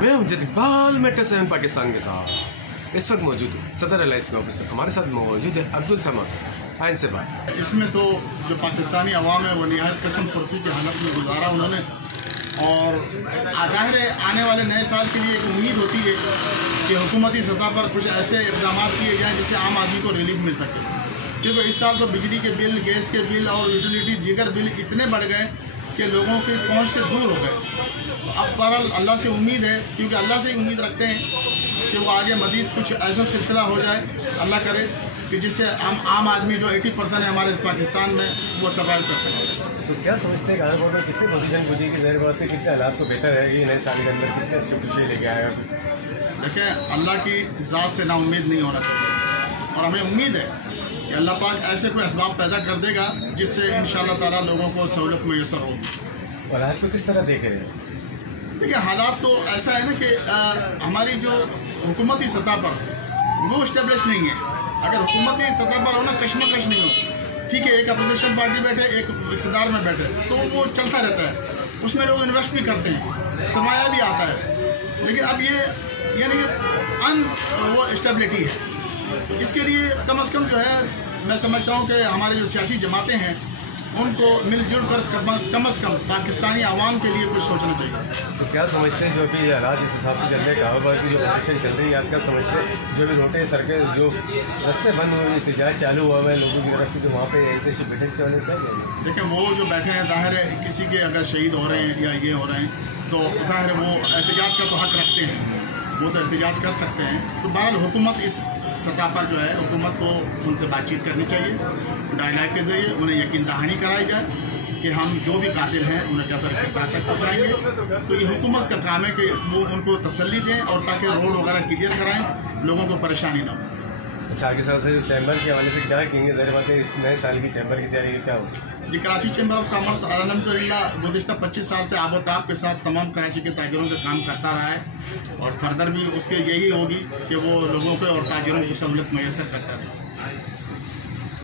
मैं हूं जद इकबाल मेट्रो 7 पाकिस्तान के साथ इस वक्त मौजूद हूँ सदर LIC के ऑफिस में। हमारे साथ मौजूद है अब्दुल समद। आइन से बात। इसमें तो जो पाकिस्तानी अवाम है वो निहायत किस्म पुरसी की हालत में गुजारा उन्होंने, और ज़ाहिर है आने वाले नए साल के लिए एक उम्मीद होती है कि हुकूमती सतह पर कुछ ऐसे इक़दाम किए जाएँ जिससे आम आदमी को रिलीफ मिल सके, क्योंकि इस साल तो बिजली के बिल, गैस के बिल और यूटिलिटी दीगर बिल इतने बढ़ गए कि लोगों की पहुंच से दूर हो गए। अब बहरहाल अल्लाह से उम्मीद है, क्योंकि अल्लाह से ही उम्मीद रखते हैं कि वो आगे मज़ीद कुछ ऐसा सिलसिला हो जाए, अल्लाह करे कि जिससे आम आदमी जो 80% है हमारे पाकिस्तान में वो सर्वाइव कर सके। तो क्या समझते हैं गाना में कितनी पोजीशन बुझी की ज़ाहिर बात है, कितने हालात को बेहतर है ये नए साल के अंदर, कितने अच्छी खुशी लेके आएगा? देखें, अल्लाह की ज़ात से नाउम्मीद नहीं होना चाहिए, और हमें उम्मीद है कि अल्लाह पाक ऐसे कोई असबाब पैदा कर देगा जिससे इंशाअल्लाह ताला लोगों को सहूलत मैसर होगी। और हालात को किस तरह देख रहे हैं? देखिए, हालात तो ऐसा है ना कि हमारी जो हुकूमती सतह पर वो इस्टेब्लिश नहीं है। अगर हुकूमती सतह पर हो ना, कशमकश नहीं हो, ठीक है, एक अपोजिशन पार्टी बैठे, एक इक़्तिदार में बैठे, तो वो चलता रहता है, उसमें लोग इन्वेस्ट भी करते हैं, सरमाया भी आता है। लेकिन अब ये यानी कि वो स्टेबिलिटी है, इसके लिए कम से कम जो है मैं समझता हूँ कि हमारे जो सियासी जमातें हैं उनको मिलजुल कर कम से कम पाकिस्तानी आवाम के लिए कुछ सोचना चाहिए। तो क्या समझते हैं जो भी हालात इस हिसाब से चल रहे, कारोबार की जो कंडीशन चल रही है, आप क्या समझते हैं जो भी रोटें, सड़कें, जो रास्ते बंद हुए, एहतजाज चालू हुआ है लोगों की तरफ से, तो वहाँ पे ऐसे ब्रिटिश के वाले क्या चाहिए? देखिए, वो जो बैठे हैं, ज़ाहिर है किसी के अगर शहीद हो रहे हैं या ये हो रहे हैं तो ज़ाहिर है वो एहतजाज का तो हक़ रखते हैं, वो तो एहतजाज कर सकते हैं। तो बहरहाल हुकूमत इस सतह पर जो है, हुकूमत को उनसे बातचीत करनी चाहिए, डायलॉग के ज़रिए उन्हें यकीन दहानी कराई जाए कि हम जो भी कातिल हैं उन्हें क्या गिरफ्तार तक पहुँचाएंगे। तो ये हुकूमत का काम है कि वो उनको तसल्ली दें और ताकि रोड वगैरह क्लियर कराएं, लोगों को परेशानी ना हो। अच्छा, आगे साल से चैम्बर के हवाले से क्या कहेंगे? ज़ाहिर बात है इस नए साल की चैम्बर की तैयारी क्या हो? जी, कराची चैम्बर ऑफ कॉमर्स अल्हम्दुलिल्लाह गुज़िश्ता 25 साल से आबोताब के साथ तमाम कराची के ताजिरों का काम करता रहा है, और फर्दर भी उसके यही होगी कि वो लोगों को और ताजिरों को सहूलत मैसर करता रहे।